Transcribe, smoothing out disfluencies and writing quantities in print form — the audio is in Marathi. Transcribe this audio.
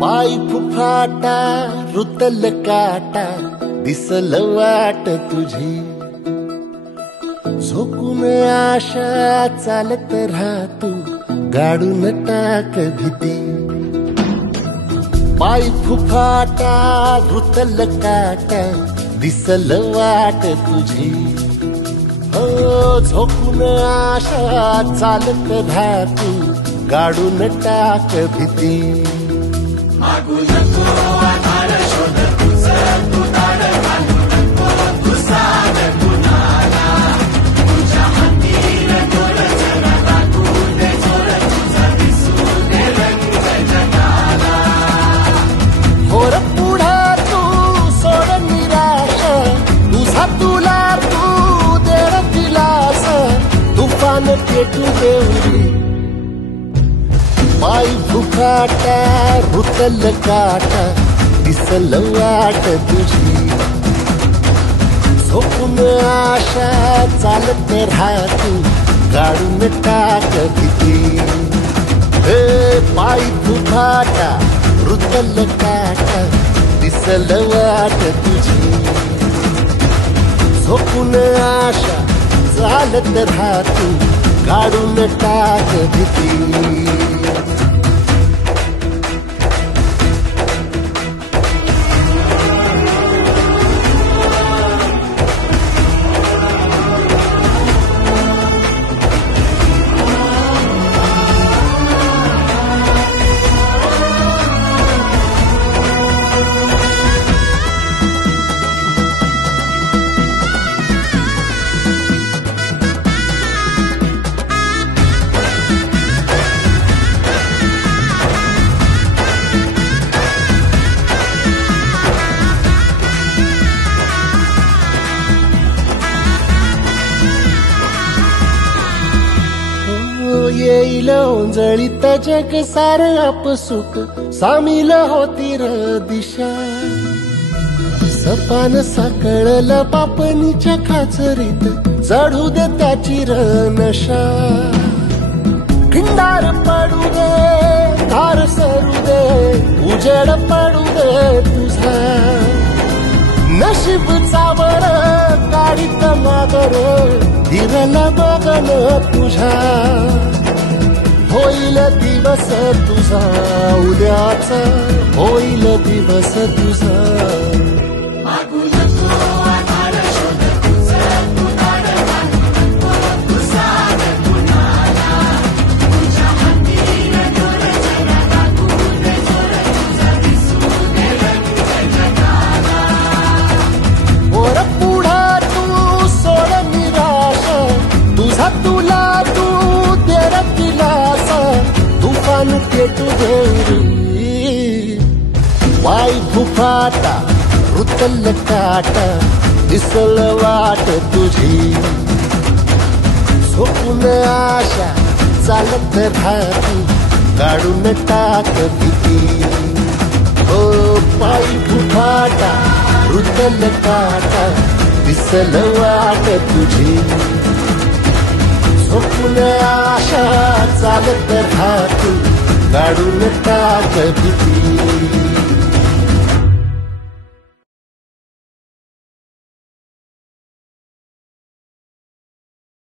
पाय फुफाटा रुतल काटा दिसल वाट तुझी झोकून आशा चालत राहतो गाडून टाक भीती पाय फुफाटा रुतल काटा दिसल वाट तुझी हो झोकून आशा चालत राहतो गाडून टाक भीती मागू नको आधार शोध तुझं तू दाड घालू नको तू साध कुणाला तुझ्या हातीर डोळ जरा लागू दे जोर तुझा दिसू दे रंग जगाला होर पुढा तू सोड निराश तुझा तुला तू देर दिलास तुफान पेटू देवरी पाय फुफाटा रुतल काटा दिसल वाट तुझी झोपून आशा चालत राहतो गाडून टाक भीती पाय फुफाटा रुतल काटा दिसल वाट तुझी झोपून आशा चालत राहतो गाडून टाक भीती येईल ओंजळीत जग सार आपसुक सामील होती र दिशा सपान साकळल पापणीच्या खाचरीत चढू दे त्याची र नशा खिंडार पडू दे धार सरू दे उजेड पडू दे तुझा नशीब चावर काढीत मागर हिरल बघन तुझा होईल दिवस तुझा उद्याचा होईल दिवस तुझा मागू नको आधार शोध तुझं तू दाड घालू नको तू साध कुणाला तुझ्या हातीर डोळ जरा लागू दे जोर तुझा दिसू दे रंग जगाला वर पुढा तू सोड निराश तुझा तुला तू देर दिलास तुफान पेटू देवरी पाय फुफाटा रुतल काटा दिसल वाट तुझी झोपून आशा चालत राहतो गाडून टाक भीती हो पाय फुफाटा रुतल काटा दिसल वाट तुझी झोपून आशा चालत राहतो गाडून टाक भीती